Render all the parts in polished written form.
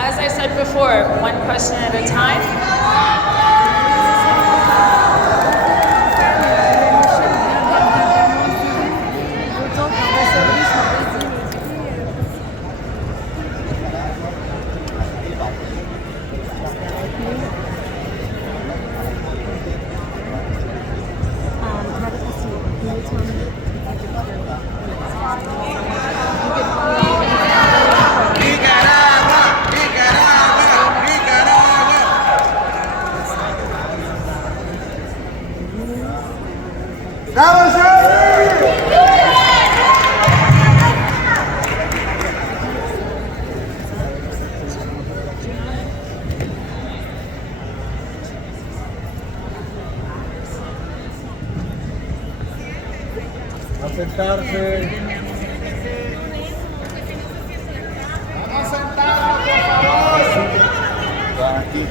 As I said before, one question at a time. A sentarse. Vamos a sentarnos, por favor. Aquí.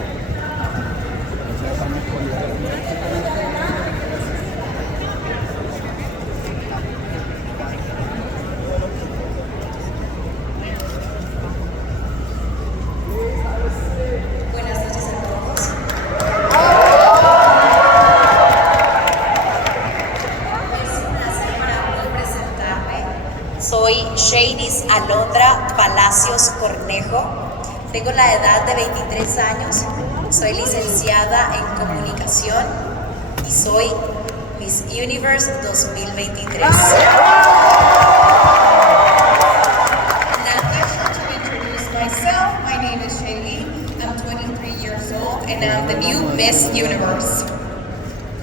Buenas noches a todos. Es un placer para mí presentarme. Soy Shadis Alondra Palacios Cornejo. Tengo la edad de 23 años. Soy licenciada en comunicación y soy Miss Universo 2023. Myself, my name is Shaylee. I'm 23 years old and I'm the new Miss Universe.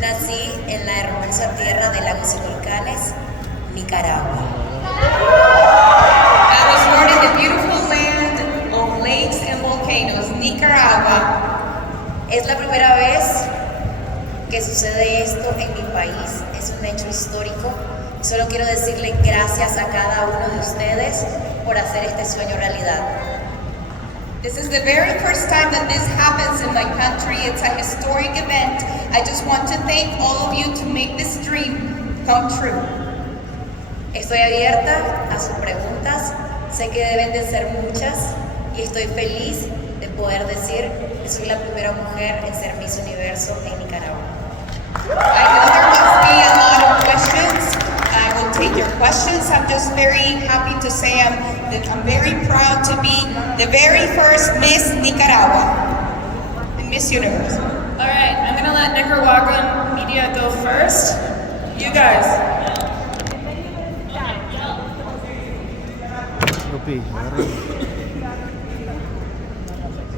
Nací en la hermosa tierra de lagos y volcanes, Nicaragua. I was born in the beautiful land of lakes and volcanoes, Nicaragua. Es la primera vez que sucede esto en mi país. Es un hecho histórico. Solo quiero decirle gracias a cada uno de ustedes por hacer este sueño realidad. This is the very first time that this happens in my country. It's a historic event. I just want to thank all of you to make this dream come true. Estoy abierta a sus preguntas. Sé que deben de ser muchas y estoy feliz de poder decir que soy la primera mujer en ser Miss Universo en Nicaragua. I know there must be a lot of questions. I will take your questions. I'm just very happy to say I'm very proud to be the very first Miss Nicaragua and Miss Universe. All right, I'm gonna let Nicaraguan media go first. You guys.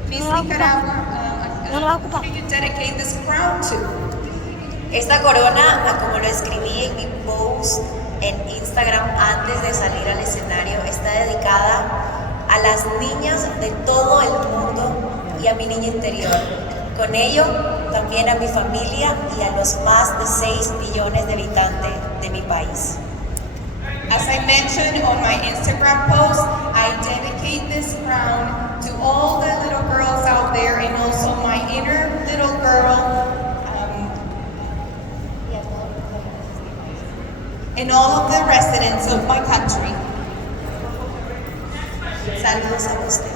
Miss Nicaragua, who do you dedicate this crown to? Esta corona, como lo escribí en mi post en Instagram antes de salir al escenario, está dedicada a las niñas de todo el mundo y a mi niña interior. Con ello, también a mi familia y a los más de 6 millones de habitantes de mi país. As I mentioned on my Instagram post, I dedicate this crown to all the little girls out there and also my inner little girl and all of the residents of my country. Saludos a usted.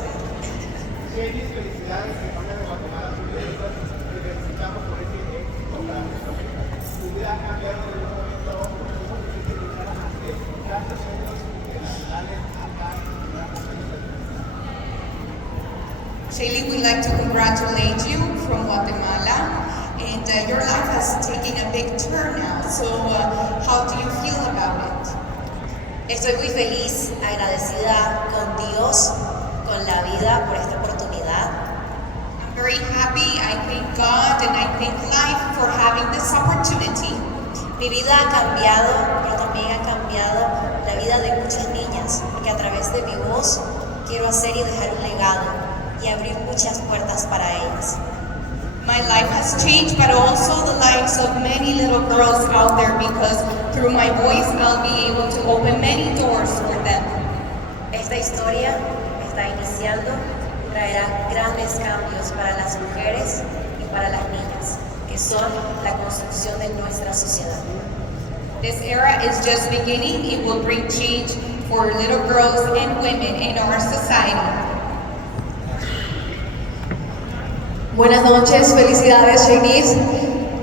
Shaylee, we'd like to congratulate you from Guatemala, and your life has taken a big turn now. So, how do you feel about it? Estoy muy feliz, agradecida con Dios, con la vida por esta oportunidad. I'm very happy. I thank God and I thank life for having this opportunity. Mi vida ha cambiado, pero también ha cambiado la vida de muchas niñas, porque a través de mi voz quiero hacer y dejar un legado y abrir muchas puertas para ellas. My life has changed, but also the lives of many little girls out there because through my voice I'll be able to open many doors for them. Esta historia está iniciando y traerá grandes cambios para las mujeres y para las niñas, que son la construcción de nuestra sociedad. This era is just beginning. It will bring change for little girls and women in our society. Buenas noches, felicidades, Shanice.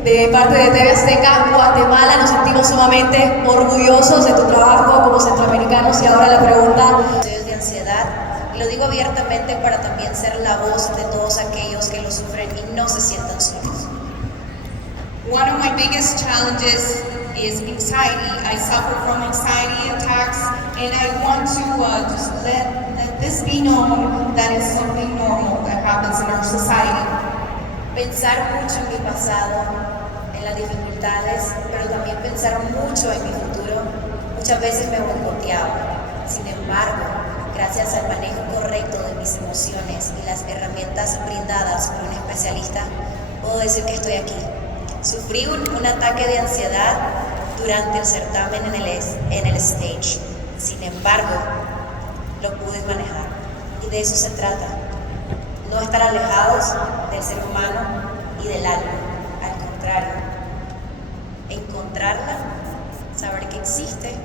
De parte de TV Azteca, Guatemala, nos sentimos sumamente orgullosos de tu trabajo como centroamericanos. Y ahora la pregunta. Estudios de ansiedad, y lo digo abiertamente para también ser la voz de todos aquellos que lo sufren y no se sientan solos. One of my biggest challenges is anxiety. I suffer from anxiety attacks, and I want to just let this be known that it's something normal that happens in our society. Pensar mucho en mi pasado, en las dificultades, pero también pensar mucho en mi futuro, muchas veces me boicoteaba. Sin embargo, gracias al manejo correcto de mis emociones y las herramientas brindadas por un especialista, puedo decir que estoy aquí. Sufrí un ataque de ansiedad durante el certamen en el stage. Sin embargo, lo pude manejar. Y de eso se trata. No estar alejados del ser humano y del alma. Al contrario, encontrarla, saber que existe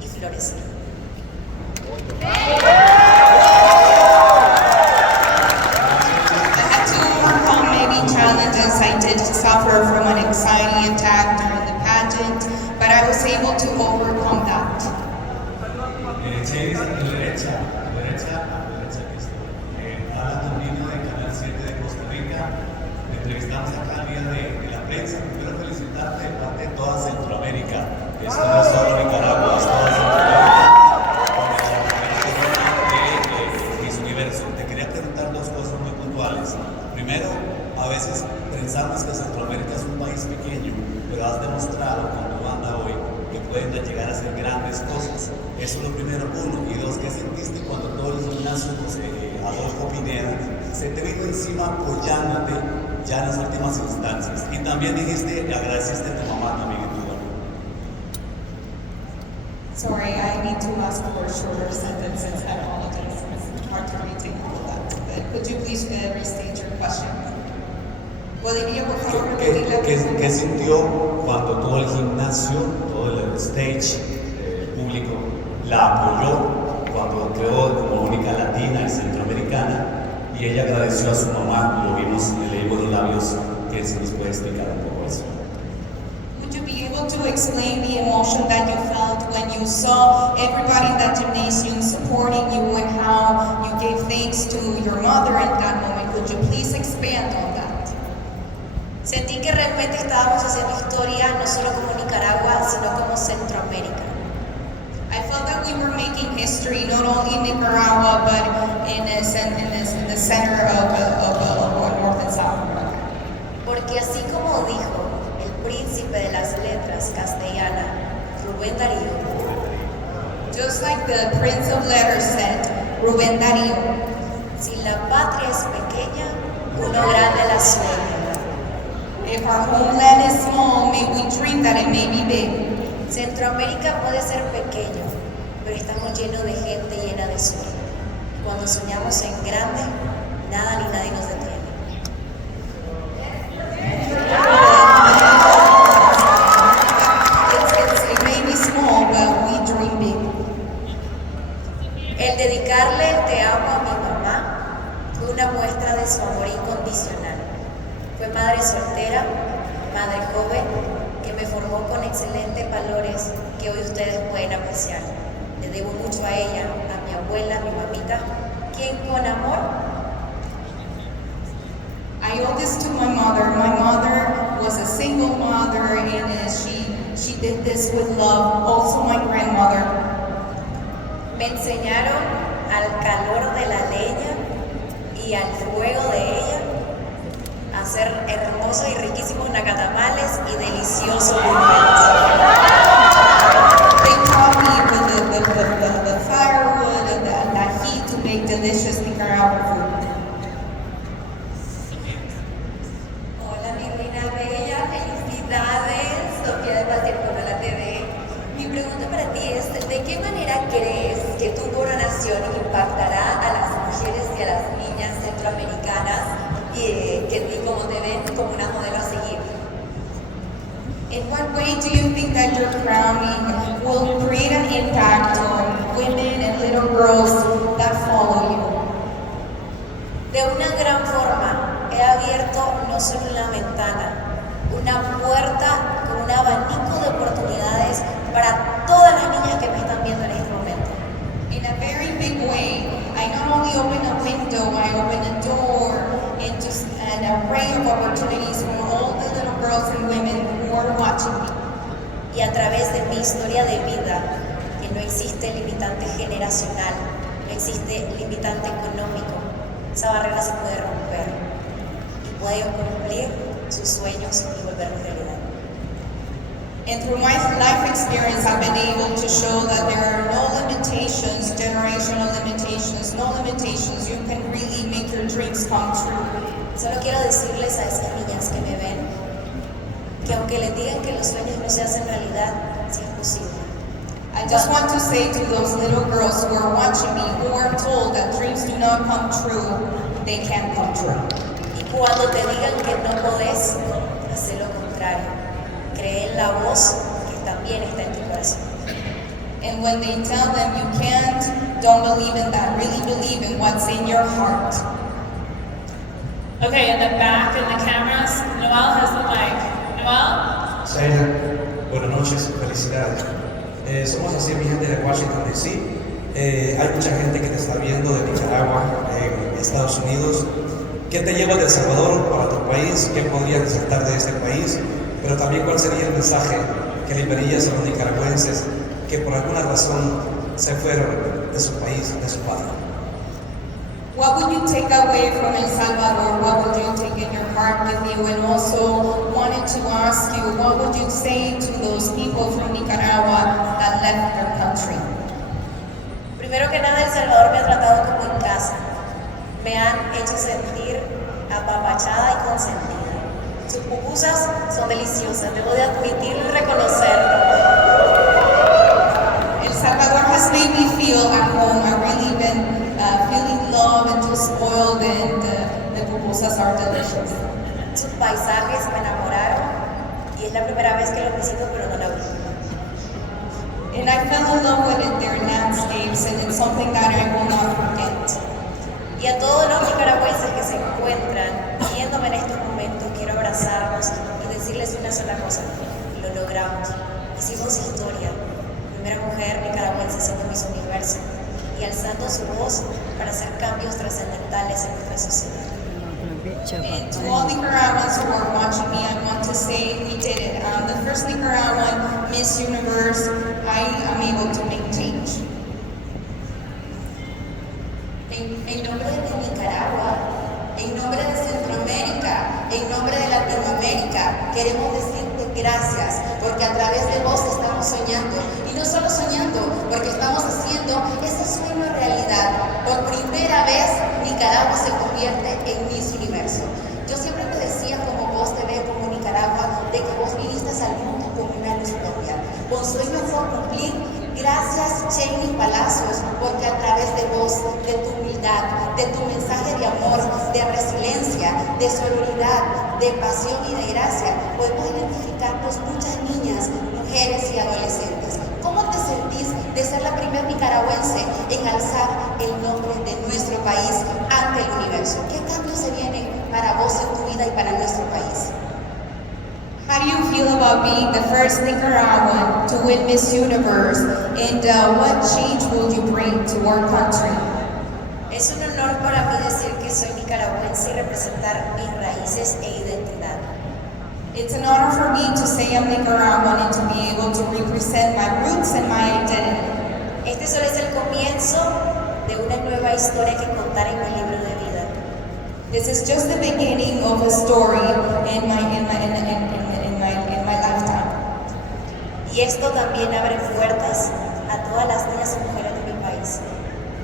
y florecer. Challenges. I did suffer from an anxiety attack during the pageant, but I was able to overcome that. Cheris, a tu derecha, que está. Habla también de Canal 7 de Costa Rica. Te entrevistamos acá el día de la prensa. Primero felicitarte de parte de toda Centroamérica. Esto no es solo Nicaragua, es toda Centroamérica. De Universo. Te quería preguntar dos cosas muy puntuales. Primero, a veces pensamos que Centroamérica es un país pequeño, pero has demostrado con tu banda hoy que pueden llegar a hacer grandes cosas. Eso es lo primero, uno. Y dos, ¿qué sentiste cuando todo el gimnasio, Adolfo Pineda, se te vino encima apoyándote ya en las últimas instancias? Y también dijiste, le agradeciste a tu mamá también en tu honor. Sorry, I need to ask for shorter sentences. I apologize. It's hard to retain all of that. But could you please restate your question? ¿Podría, por favor, repetirla? ¿Qué sintió cuando todo el gimnasio, todo el stage, el público, la apoyó cuando quedó como única latina y centroamericana? Y ella agradeció a su mamá, lo vimos, le leímos los labios, que se nos puede explicar un poco eso. Would you be able to explain the emotion that you felt when you saw everybody in that gymnasium supporting you and how you gave thanks to your mother at that moment? Could you please expand on that? Sentí que realmente estábamos haciendo historia no solo como Nicaragua, sino como Centroamérica. I felt that we were making history not only in Nicaragua but in the center of North and South America. Porque así como dijo el príncipe de las letras castellana, Rubén Darío, just like the Prince of Letters said, Rubén Darío, si la patria es pequeña, uno grande la sueña. If our homeland is small, may we dream that it may be big. Centroamérica puede ser pequeño, pero estamos llenos de gente llena de sueño. Cuando soñamos en grande, nada ni nadie nos detiene. It may be small, but we dream big. El dedicarle el te amo a mi mamá fue una muestra de su amor incondicional. Fue madre soltera, madre joven, que me formó con excelentes valores que hoy ustedes pueden apreciar. Le debo mucho a ella, a mi abuela, a mi mamita, quien con amor. I owe this to my mother. My mother was a single mother, and she did this with love. Also, my grandmother. Me enseñaron al calor de la leña y al fuego de ella a hacer hermosos y riquísimos nacatamales y deliciosos buñuelos. They taught me with the firewood and that heat to make delicious Nicaraguan food. a través de mi historia de vida, que no existe limitante generacional, no existe limitante económico, esa barrera se puede romper y pueden cumplir sus sueños y volverlos realidad. And through my life experience, I've been able to show that there are no limitations, generational limitations, no limitations. You can really make your dreams come true. Solo quiero decirles a esas niñas que me ven que aunque les digan que los sueños no se hacen realidad, sí es posible. I just want to say to those little girls who are watching me, who are told that dreams do not come true, they can come true. Y cuando te digan que no podés, haz lo contrario. Cree en la voz que también está en tu corazón. And when they tell them you can't, don't believe in that. Really believe in what's in your heart. Okay, in the back, in the cameras, Noel has the mic. Noel? Zaira, buenas noches, felicidades. Somos así, mi gente de Washington DC. Hay mucha gente que te está viendo de Nicaragua, en Estados Unidos. ¿Qué te lleva de El Salvador para tu país? ¿Qué podrías resaltar de este país? Pero también, ¿cuál sería el mensaje que le enviarías a los nicaragüenses que por alguna razón se fueron de su país, de su patria? What would you take away from El Salvador? What would you take in your heart with you? And also wanted to ask you, what would you say to those people from Nicaragua that left their country? Primero que nada, El Salvador me ha tratado como en casa. Me han hecho sentir apapachada y consentida. Sus pupusas son deliciosas, debo de admitirlo y reconocerlo. El Salvador has made me feel at home. I've really been feeling love and just spoiled, and the pupusas are delicious. Sus paisajes me enamoraron y es la primera vez que los visito, pero no la vi. And I fell in love with it, their landscapes, and it's something that I will not forget. Y a todos los nicaragüenses que se encuentran viéndome en estos momentos, quiero abrazarlos y decirles una sola cosa: lo logramos. Hicimos historia. Primera mujer nicaragüense siendo Miss Universo y alzando su voz para hacer cambios trascendentales en nuestra sociedad. And to all Nicaraguans who are watching me, I want to say we did it. I'm the first Nicaraguan Miss Universe. I am able to make change. En nombre de Nicaragua, en nombre de Centroamérica, en nombre de Latinoamérica, queremos decirte gracias, porque a través de vos estamos soñando, y no solo soñando, porque estamos haciendo ese sueño realidad. Por primera vez, Nicaragua se convierte en Miss Universo. Yo siempre te decía como vos te ves como Nicaragua, de que vos viniste al mundo con una luz propia, con sueños por cumplir. Gracias, Cheney Palacios, porque a través de vos, de tu humildad, de tu mensaje de amor, de resiliencia, de sororidad, de pasión y de gracia, podemos identificarnos muchas niñas, mujeres y adolescentes. ¿Cómo te sentís de ser la primera nicaragüense en alzar el nombre de nuestro país ante el universo? ¿Qué cambios se vienen para vos en tu vida y para nuestro país? How do you feel about being the first Nicaraguan to win Miss Universe? And what change will you bring to our country? Es un honor para mí decir que soy nicaragüense y representar mis raíces e identidad. It's an honor for me to say I'm Nicaraguan and to be able to represent my roots and my identity. Este solo es el comienzo de una nueva historia que contar en mi libro de vida. This is just the beginning of a story in my lifetime. Y esto también abre puertas a todas las niñas y mujeres de mi país.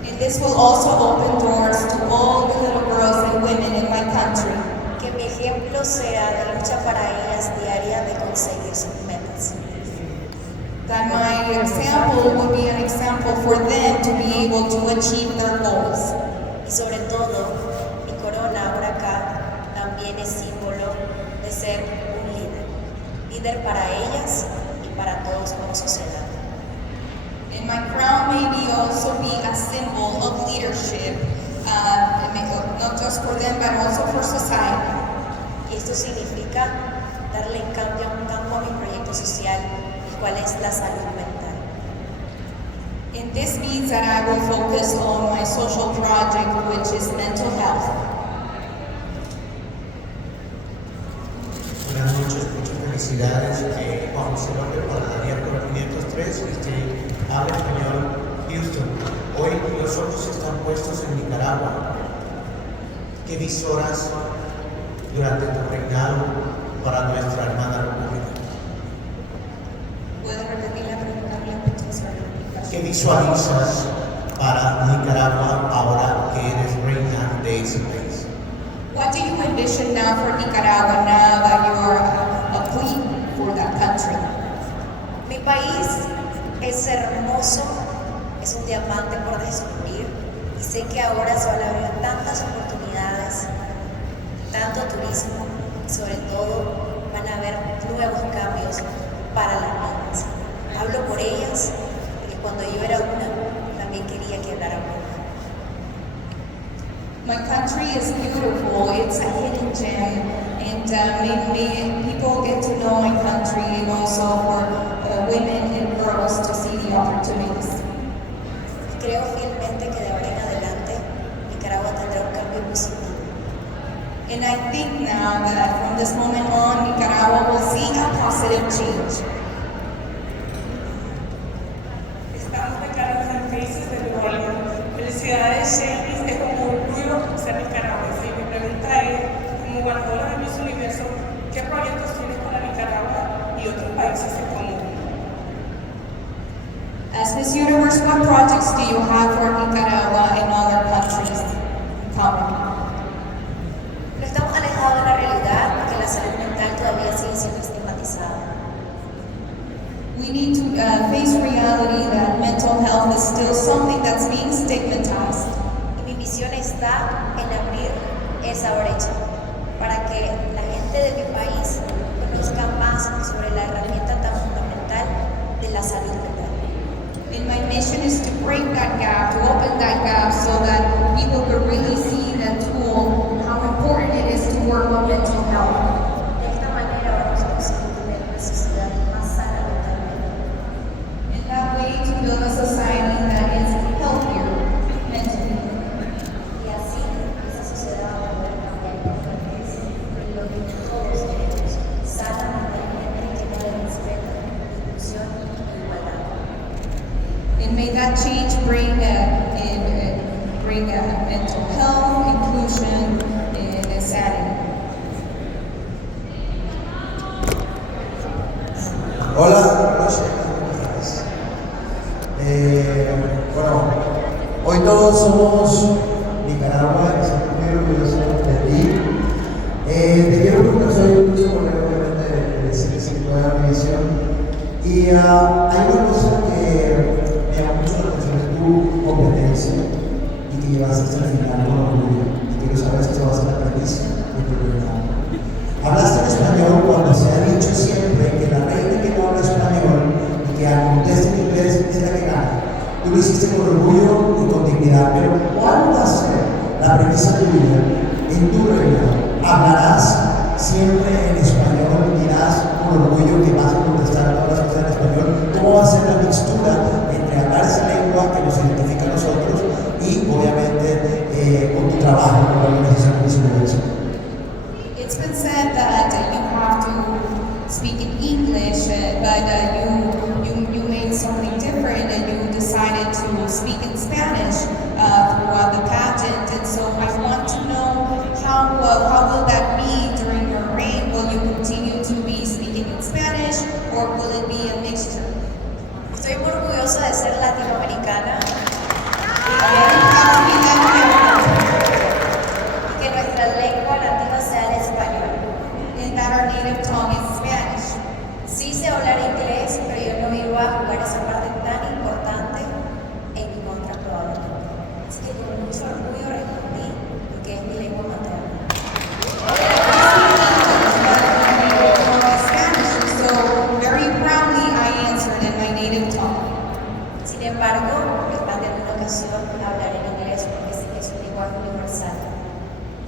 And this will also open doors to all the little girls and women in my country. Que mi ejemplo sea de lucha para ellas diaria de conseguir sus metas. That my example would be an example for them to be able to achieve their goals. Y sobre todo, mi corona ahora acá también es símbolo de ser un líder. Líder para ellas y para todos como sociedad. And my crown may also be a symbol of leadership, not just for them, but also for society. Y esto significa darle en cambio un campo a mi proyecto social, el cual es la salud mental. And this means that I will focus on my social project, which is mental health. Buenas noches, muchas felicidades. Vamos a hablar para la habla español, Houston. Hoy los ojos están puestos en Nicaragua. ¿Qué visoras durante tu reinado para nuestra hermana república? ¿Puedo repetir la pregunta? ¿Qué visualizas para Nicaragua ahora que eres reina de ese país? What do you envision now for Nicaragua now that you are a queen for that country? Mi país es hermoso, es un diamante por descubrir y sé que ahora se van a abrir tantas oportunidades, tanto turismo y sobre todo van a haber nuevos cambios para las niñas. Hablo por ellas porque cuando yo era una también quería que hablara por una. My country is beautiful. It's a hidden gem, and people get to know my country, and also for women and girls to see the opportunities. Creo fielmente que de ahora en adelante Nicaragua tendrá un cambio positivo. And I think now that from this moment on, Nicaragua will see a positive change. Estamos declarados en países de Nuevo León. Felicidades, Shanice, es un orgullo ser nicaragüense. Y mi pregunta es, como ganadora de Miss Universo, ¿qué proyectos tienes para Nicaragua y otros países en común? As Miss Universe, what projects do you have for Nicaragua and other countries in common? No estamos alejados de la realidad porque la salud mental todavía sigue siendo estigmatizada. We need to face reality that mental health is still something that's being stigmatized. Y mi misión está en abrir esa brecha para que la gente de mi país conozca más sobre la herramienta tan fundamental de la salud mental. And my mission is to break that gap, to open that gap so that people could really see that tool, how important it is to work on mental health. De esta manera vamos a conseguir tener una sociedad más sana mentalmente. In that way, to build a society that is healthier mentally. Y así esa sociedad va a poder cambiar y lo que todos queremos, sana mentalmente, llena de respeto, inclusión e igualdad. And may that change bring mental health, inclusion, and sanity. Hola, noches. Bueno, hoy todos somos Nicaragua y somos muy orgullosos de ti. Te quiero preguntar, soy un colega obviamente de Centro de mi visión. Y hay una cosa que me llama mucho la atención de tu competencia y que llevas hasta el final con orgullo. Y quiero saber si esto va a ser aprendiz de tu reinado. Hablaste en español cuando se ha dicho siempre que la reina que no habla español y que contesta en inglés es la que gana. Tú lo hiciste con orgullo y con dignidad, pero ¿cuál va a ser la premisa tuya en tu reinado? ¿Hablarás siempre en español? ¿Dirás con orgullo que vas a contestar todas las cosas en español? ¿Cómo va a ser la mixtura entre hablar esa lengua que nos identifica a nosotros y obviamente con tu trabajo con la organización de Universo? It's been said that you have to speak in English, but you made something different and you decided to speak in Spanish throughout the pageant. And so I want to know how will that be during your reign? Will you continue to be speaking in Spanish or will it be a mixture? Estoy muy orgullosa de ser latinoamericana Very proud to be Latino. y que nuestra lengua nativa sea el español. And that our native tongue is Spanish. Sí sé hablar inglés, pero yo no iba a jugar esa parte tan importante en mi contra probablemente. Así que con mucho orgullo respondí porque es mi lengua materna. Spanish, so very proudly I answered in my native tongue. Sin embargo, me plan de alguna ocasión hablar en inglés porque sé que es un lenguaje universal.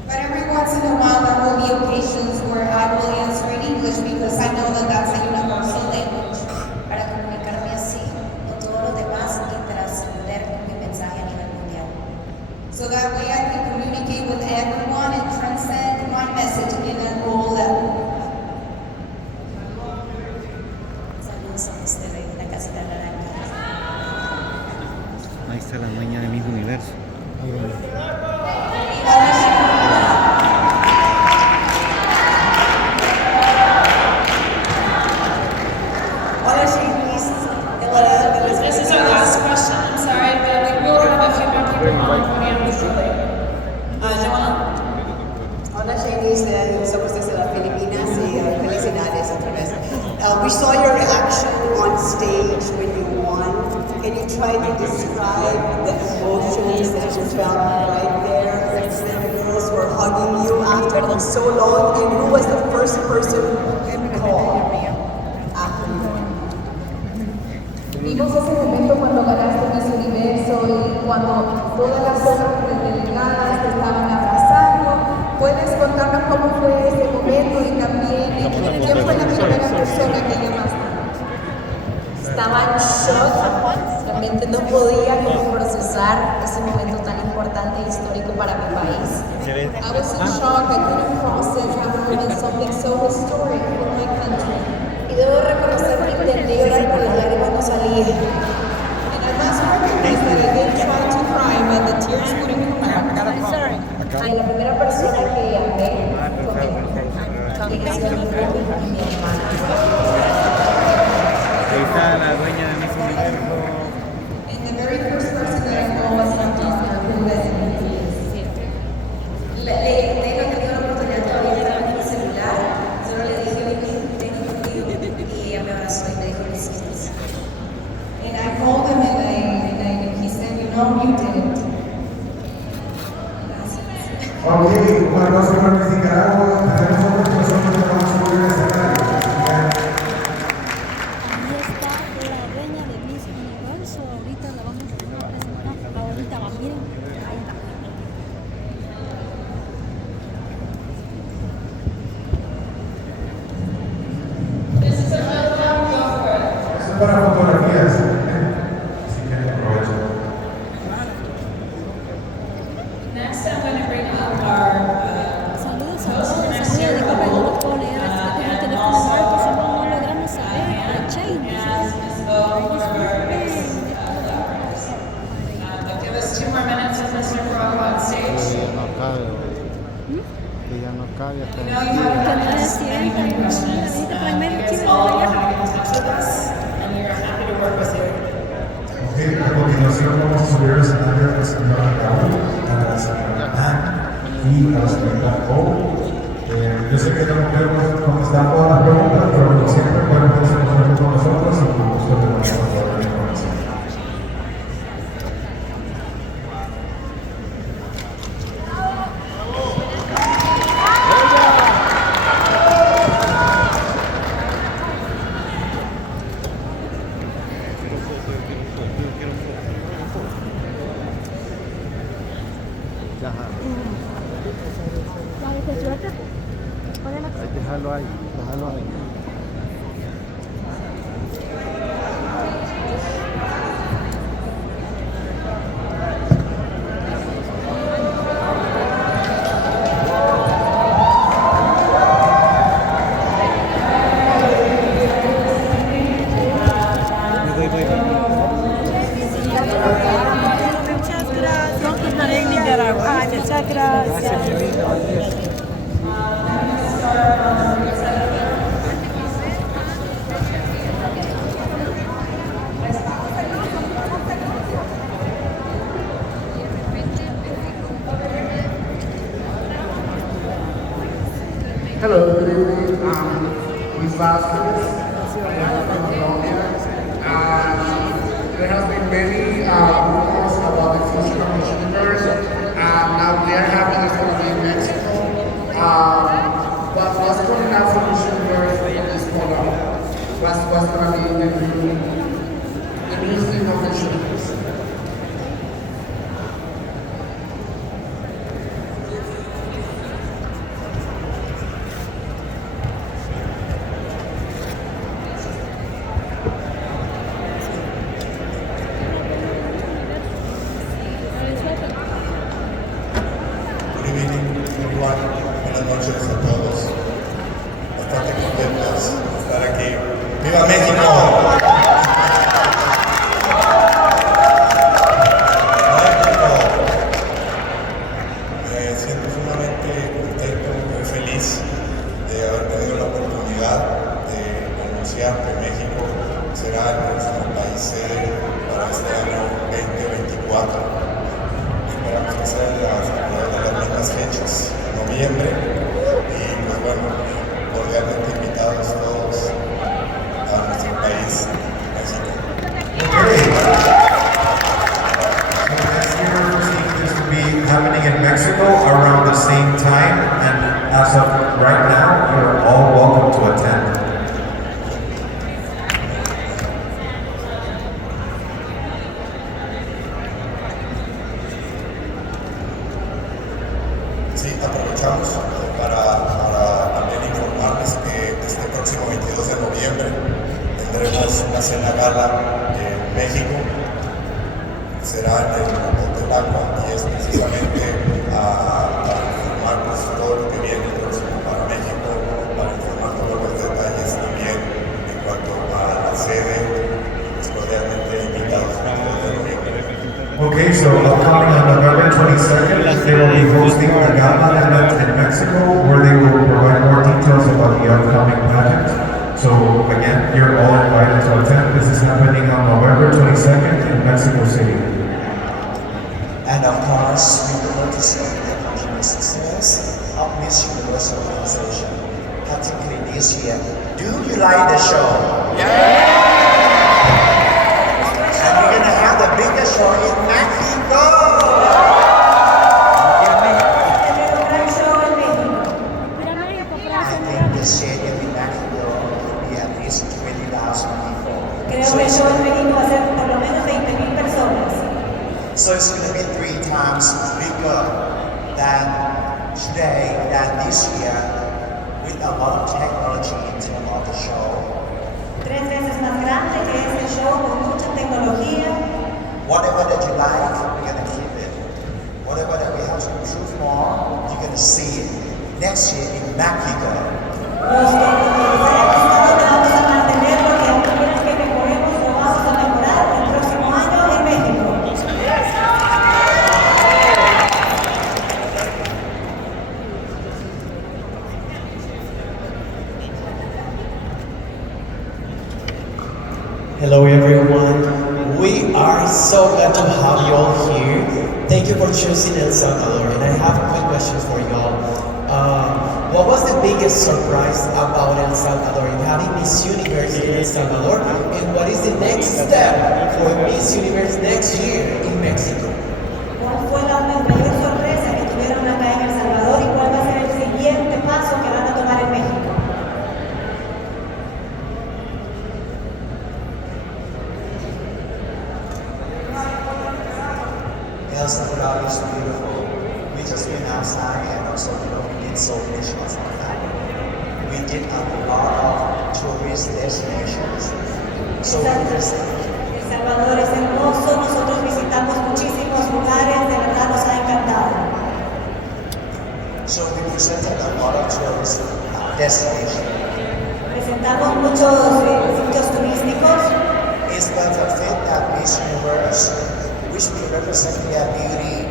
But every once in a while there will be occasions where I will answer in English because I know that that's a universal language. Para comunicarme así con todos los demás y trascender con mi mensaje a nivel mundial. So that way I can communicate with everyone and transcend my message in a global level. Saludos a ustedes, la casita naranja. está la dueña de Miss Universo. This is our last question. I'm sorry, but we will have a few more people on the podium. Hola Shanice, somos desde las Filipinas y felicidades otra vez. We saw your reaction on stage when you won. Can you try to describe the emotions that you felt right there when the girls were hugging you after so long? And who was the first person you called after you won? Vimos ese momento cuando ganaste Miss Universo y cuando todas las otras delegadas te estaban abrazando. ¿Puedes contarnos cómo fue ese momento y también quién fue la primera persona que llamaste? Estaba en shock, realmente no podía como procesar ese momento tan importante e histórico para mi país. I was in shock, I couldn't process after doing something so historic for my country. Y debo reconocer que intenté llorar, pero las lágrimas no salían. And I must recognize that I did try to cry, but the tears wouldn't come out. Y la primera persona que llamé fue mi hermana. Ahí está la dueña de Miss Universo. And the very first person that I called was Santiago, who was in the Le dije que tenía la oportunidad todavía de estar en mi celular, solo le dije, ven conmigo, y ella me abrazó y me dijo, lo hiciste. And I called him and he said, you know, you did it. Ok, un aplauso para Miss Nicaragua. Tenemos otras personas que vamos a subir al escenario. Ahí está la dueña de Miss Universo. Ahorita la vamos a presentar. Ahorita va, miren. Ahí está. Eso es para fotografías. Así que aprovechen. Next, I'm going to bring up our Saludos, host for next saludos. year, Disculpe, no Apoyo, puedo leer el teléfono and also alto, si no logramos saber. Chain. as Ms. Bo for Miss Flowers. But give us 2 more minutes with Mr. Brock on stage. No cabe, que ya no cabe hasta We know you have Que no an se sientan. many questions. Ahorita para el medio It's chile all de about allá. getting in touch with us, and we are happy to work with you. Ok, a continuación vamos a subir al escenario a la señora Raúl, a la señora Ann y a la señora O. Yo sé que no podemos contestar todas las preguntas, pero como siempre pueden ponerse en contacto con nosotros y con gusto te vamos a dar la información. ¿Ya viste suerte? Ponela. Déjalo ahí, déjalo ahí. Muchas gracias. No estaré en Nicaragua. Ay, muchas gracias. Hello, good evening. Ms. Vasquez, from Colombia. There has been many rumors about the future of Miss Universe. Now we are happy it's going to be in Mexico. But what's coming out from Miss Universe in this program? What's going to be the new thing of Miss Universe? Good evening, everyone. Buenas noches a todos. Bastante contentos de estar aquí. ¡Viva México! 24. Esperamos que sea alrededor de las mismas fechas, en noviembre. Y pues bueno, cordialmente invitados todos a nuestro país, México. Next year we're foreseeing this to be happening in Mexico around the same time, and as of right now, you're all welcome to attend. Sí, aprovechamos para también informarles que este próximo 22 de noviembre tendremos una cena gala en México. Será en el Hotel Agua y es precisamente para informarnos todo lo que viene próximo para México, para informar todos los detalles también en cuanto a la sede. Cordialmente invitados a de noviembre. Okay, so upcoming on November 22nd, they will be hosting a gala event in Mexico where they will provide more details about the upcoming pageant. So again, you're all invited to attend. This is happening on November 22nd in Mexico City. And of course, we would like to celebrate the continued success of Miss Universe organization, particularly this year. Do you like the show? Yeah! And we're going to have the biggest show in Mexico! I think the stadium in Mexico will be at least 20,000 people. Creo que el show en México va a ser por lo menos 20,000 personas. So it's going to be 3 times bigger than today, than this year, with a lot of technology in terms of the show. 3 veces más grande que este show con mucha tecnología. Whatever that you like, we're going to keep it. Whatever that we have to improve more, you're going to see it next year in Mexico. Los que vamos a mantener lo que aunque quieran que mejoremos, lo vamos a mejorar el próximo año en México. Hello everyone, we are so glad to have you all here. Thank you for choosing El Salvador, and I have a quick question for you all. What was the biggest surprise about El Salvador in having Miss Universe in El Salvador, and what is the next step for Miss Universe next year in Mexico? ¿Cuál fue la mayor sorpresa que tuvieron acá en El Salvador y cuál va a ser el siguiente paso que van a tomar en México? El Salvador is beautiful. We just went outside and also we did so much of that. We did a lot of tourist destinations. So interesting. El Salvador es hermoso, nosotros visitamos muchísimos lugares, de verdad nos ha encantado. So we presented a lot of tourist destinations. Presentamos muchos sitios turísticos. It's but a fit that Miss Universe, which we represent their beauty,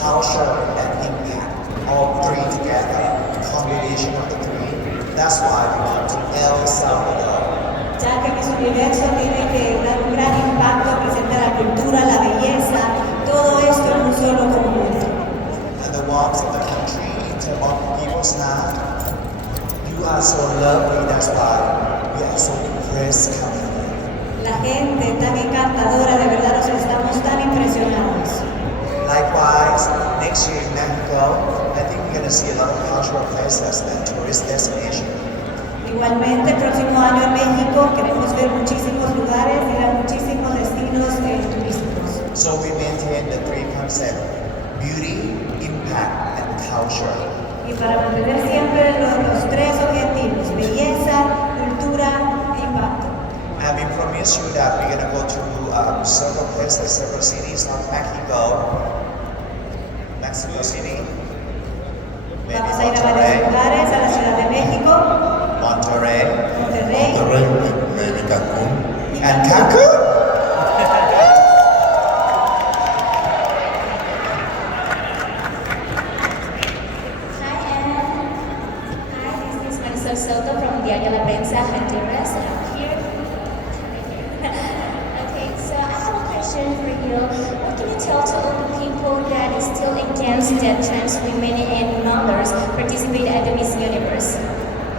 culture, and impact, all 3 together, a combination of the 3. That's why we went to El Salvador. Ya que Miss Universo tiene que dar un gran impacto, presentar la cultura, la belleza, todo esto en un solo conjunto. And the warmth of the country, in terms of people's now, you are so lovely, that's why we are so impressed coming here. La gente tan encantadora, de verdad nos estamos tan impresionados. Likewise, next year in Mexico, I think we're going to see a lot of cultural places and tourist destinations. Igualmente, el próximo año en México queremos ver muchísimos lugares, ir a muchísimos destinos turísticos. So we maintain the 3 concepts: beauty, impact, and culture. Y para mantener siempre los 3 objetivos: belleza, cultura e impacto. And we promise you that we're going to go to several places, several cities of Mexico City, maybe Vamos a ir a varios lugares, a la Ciudad de México, Monterrey, maybe Cancún. And Cancun? Soto from Diario La Prensa, Honduras, and I'm here. Okay, so I have a question for you. What can you tell to all the people that is still against that trans women and others participate at the Miss Universe?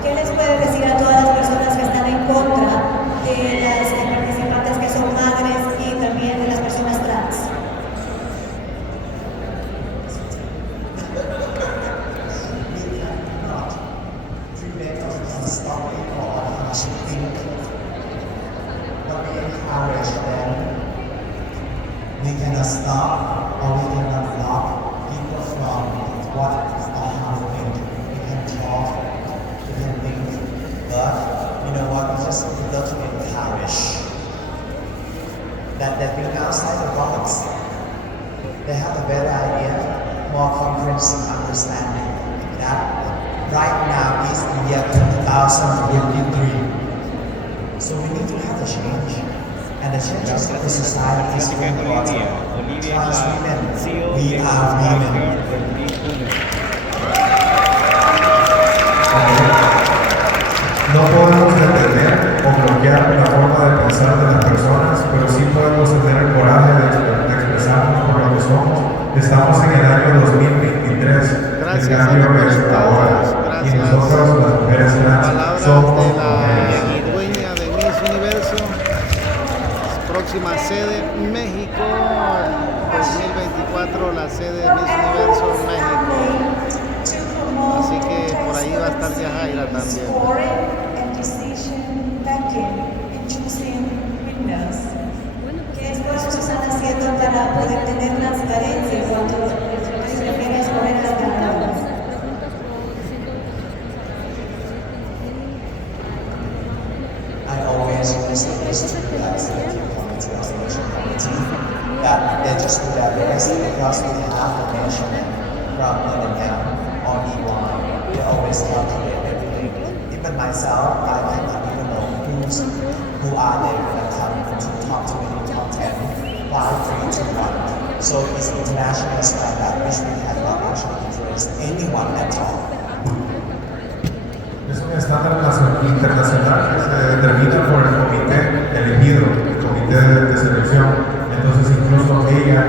¿Qué les puede decir a todas las personas que están en contra de las participantes que son madres y también de las personas trans? We cannot stop or we cannot block people from what or how to think. We can talk, we can think, but you know what? We just got to encourage that they think outside the box. They have a better idea, more comprehensive understanding that right now is the year 2023. So we need to have a change. And the changes of the society is important. Trans women, we are women. No podemos detener o bloquear la forma de pensar de las personas, pero sí podemos tener el coraje de expresarnos por lo que somos. Estamos en el año 2023, el cambio es ahora, y nosotros, las mujeres trans, somos dueña de Miss Universo, próxima sede México, 2024 la sede de Miss Universo México. Así que por ahí va a estar Yajaira también. ¿Qué esfuerzos están haciendo para poder tener transparencia cuando se refiere a escoger a las ganadoras? I always listen to that translation committee that they just do that because we have the measurement from millennium or E1. They always calculate everything. Even myself, I cannot even know who are they when I come to top 20, top 10, 5, 3, 2, 1. So it's international standard which we cannot actually influence anyone at all. Es un estándar internacional que se determina por el comité elegido, el comité de selección. Entonces incluso ella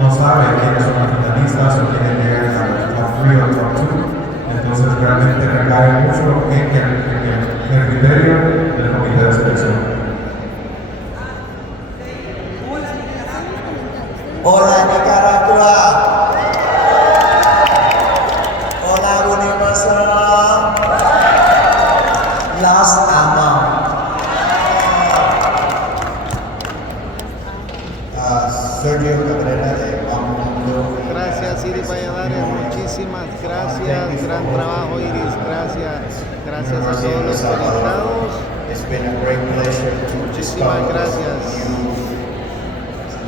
no sabe quiénes son las finalistas o quiénes llegan al top 3 o top 2. Entonces realmente recae mucho en el criterio del comité de selección. Hola Nicaragua. Hola Universo. Los amo. Sergio Cabrera de Mundo. Gracias Iris Valladares, muchísimas gracias, gran trabajo Iris, gracias a todos los conectados. It's been a great pleasure to Muchísimas gracias.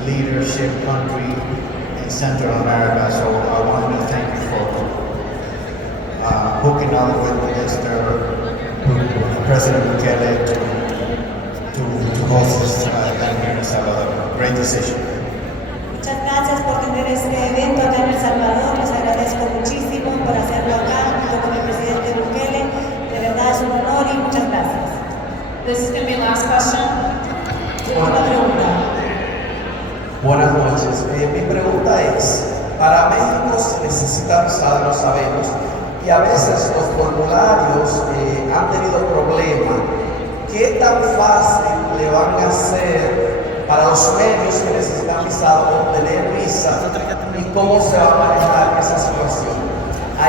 Leadership country in Central America, so I want to thank you for hooking up with President Bukele to host this event here in El Salvador. Great decision. Muchas gracias por tener este evento acá en El Salvador. Les agradezco muchísimo por hacerlo acá junto con el presidente Bukele. De verdad es un honor y muchas gracias. This is going to be the last question. Última pregunta. Buenas noches. Mi pregunta es, para México se necesita visa, lo sabemos, y a veces los formularios han tenido problemas. ¿Qué tan fácil le van a hacer para los medios que necesitan visado obtener visa y cómo se va a manejar esa situación? In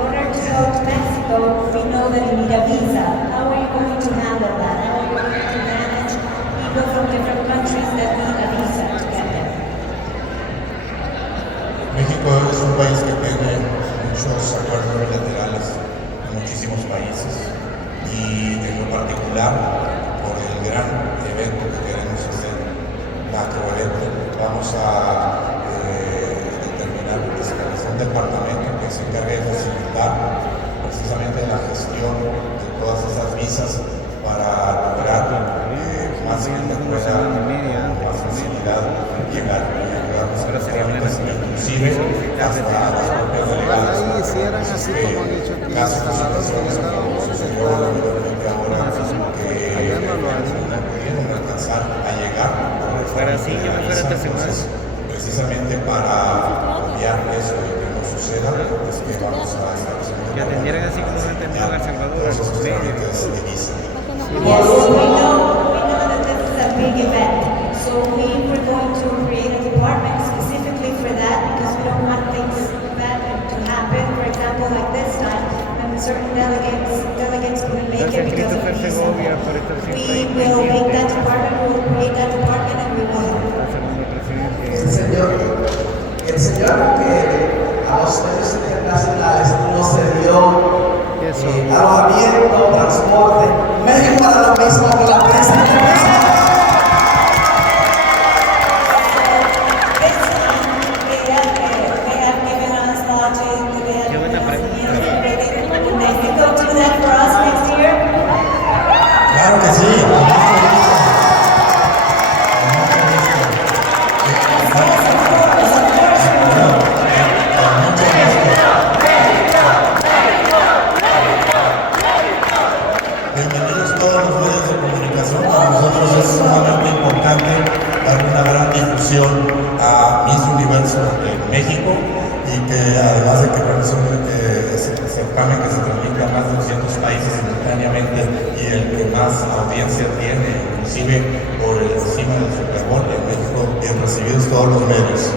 order to go to Mexico, we know that you need a visa. How are you going to handle that? How are you going to manage people from different countries that need a visa to get there? México es un país que tiene muchos acuerdos bilaterales con muchísimos países y en lo particular por el gran evento que queremos hacer, macroevento, vamos a determinar que se realice un departamento que se encargue de facilitar precisamente la gestión de todas esas visas para lograr más gente pueda con más facilidad llegar y ayudarnos a los trámites, inclusive hasta las propias delegadas. Hicieran así como han hecho aquí en El Salvador, sucedió lamentablemente ahora que no pudieron alcanzar a llegar. Fuera así, yo me fuera esta semana. precisamente para obviar eso de que no suceda, es que vamos a estar haciendo que atendieran así como lo entendieron en El Salvador, esos trámites de visa. Yes, we know that this is a big event. So we were going to create a department specifically for that because we don't want things bad to happen. For example, like this time, when certain delegates couldn't make it because of visa. We will make that department, we will create that department, and we will help. El señor que a los medios internacionales no se dio alojamiento, transporte, México para lo mismo que la prensa internacional. Claro que sí. Bienvenidos todos los medios de comunicación. Para nosotros es sumamente importante dar una gran difusión a Miss Universo en México y que además de que es el certamen que se transmite a más de 200 países simultáneamente y el que más audiencia tiene, inclusive por encima del Super Bowl en México, bien recibidos todos los medios.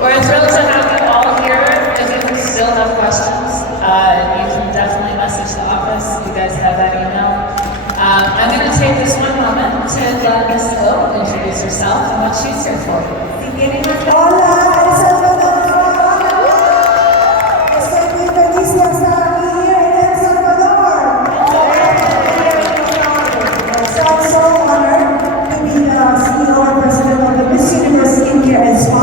We're thrilled to have you all here. If you still have questions, you can definitely message the office. You guys have that email. I'm going to take this one moment to let Miss Lo introduce herself and what she's here for. Hola, El Salvador. Estoy muy feliz de estar aquí en El Salvador. I'm so honored to be the CEO and president of the Miss Universe Skincare and Spa,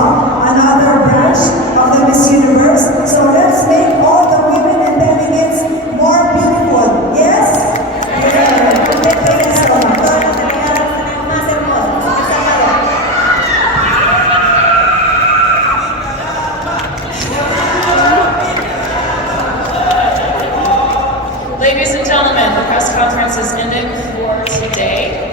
another branch of the Miss Universe. So let's make all the women and delegates more beautiful. Yes? Thank you so much. Ladies and gentlemen, the press conference is ended for today.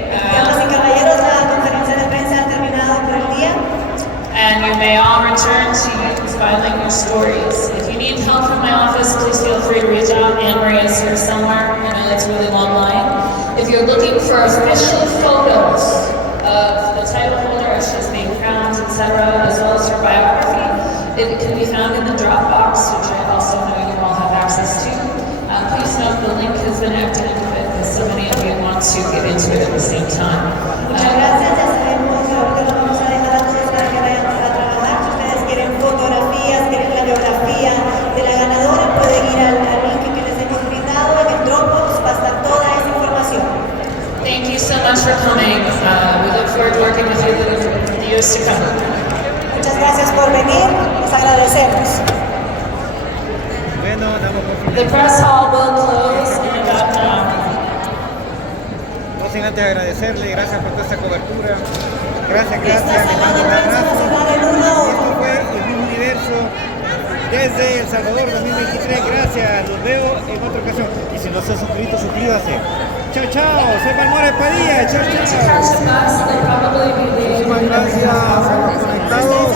And you may all return to filing your stories. If you need help from my office, please feel free to reach out. Anne Marie is here somewhere. I know that's a really long line. If you're looking for official photos of the title holder as she's being crowned, etc., as well as her biography, it can be found in the Dropbox, which I also know you all have access to. Please note the link has been activated because so many of you want to get into it at the same time. Muchas gracias, ya sabemos que ahorita lo vamos a dejar a todos para que vayan a trabajar. Si ustedes quieren fotografías, quieren la biografía de la ganadora, pueden ir al link que les hemos brindado en el Dropbox, va a estar toda esa información. Thank you so much for coming. We look forward to working with you in the years to come. Muchas gracias por venir, les agradecemos. The press hall will close in about an hour. No sin antes agradecerle, gracias por toda esta cobertura. Gracias, les mando un abrazo. Esto fue el Universo desde El Salvador 2023. Gracias, los veo en otra ocasión. Y si no se ha suscrito, suscríbase. Chao, chao, soy Palmora Padilla. Chao, chao. Muchísimas gracias a los conectados.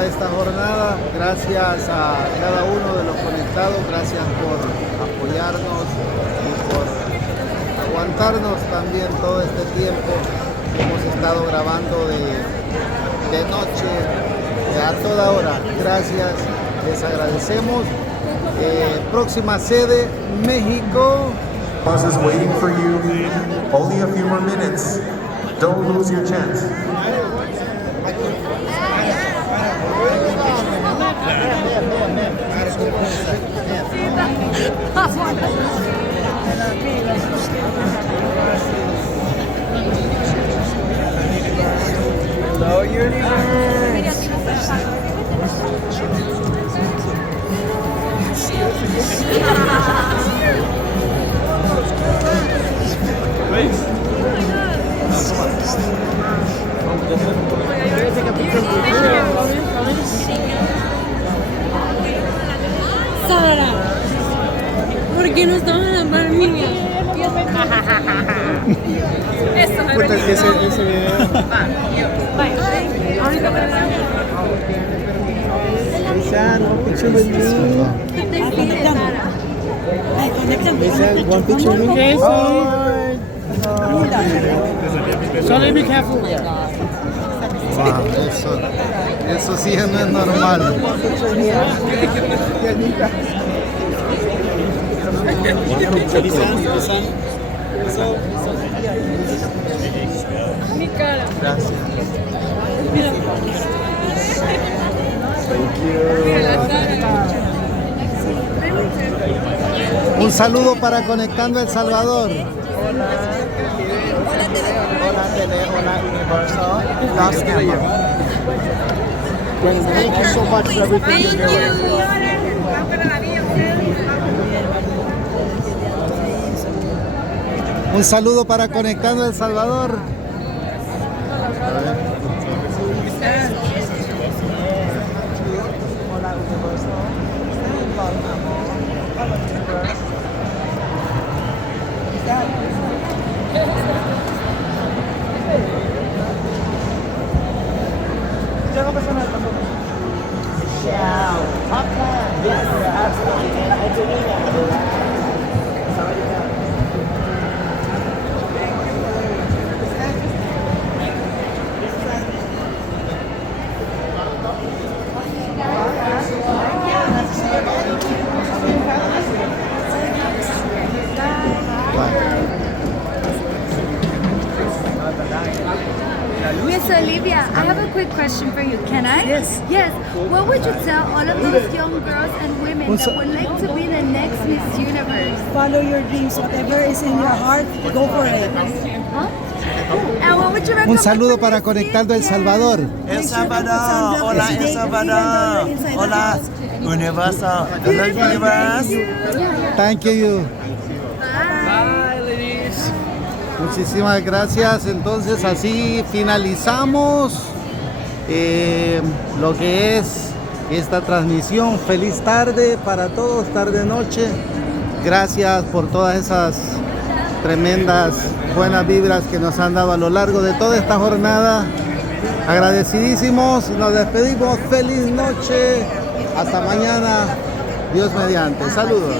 Esta jornada, gracias a cada uno de los conectados, gracias por apoyarnos y por aguantarnos también todo este tiempo que hemos estado grabando de noche a toda hora. Gracias, les agradecemos. Próxima sede, México. Bus is waiting for you. Only a few more minutes. Don't lose your chance. Hello, Universe. Please. ese video. One picture with me. One picture with me. Solo be careful. Wow, eso sí no es normal. Mi cara. Gracias. Un saludo para Conectando El Salvador. Hola, Universo. Los amo. Thank you so much for everything you're doing. Un saludo para Conectando El Salvador. Miss Olivia, I have a quick question for you. Can I? Yes. Yes. What would you tell all of those young girls and women that would like to be the next Miss Universe? Follow your dreams. Whatever is in your heart, go for it. And what would you Un recommend? saludo para Conectando El Salvador. El Salvador. Hola, El Salvador. Hola, Universo. Hello, Universe. Thank you. Bye, ladies. Muchísimas gracias. Entonces así finalizamos lo que es esta transmisión. Feliz tarde para todos, tarde noche. Gracias por todas esas tremendas buenas vibras que nos han dado a lo largo de toda esta jornada. Agradecidísimos, nos despedimos. Feliz noche. Hasta mañana. Dios mediante. Saludos.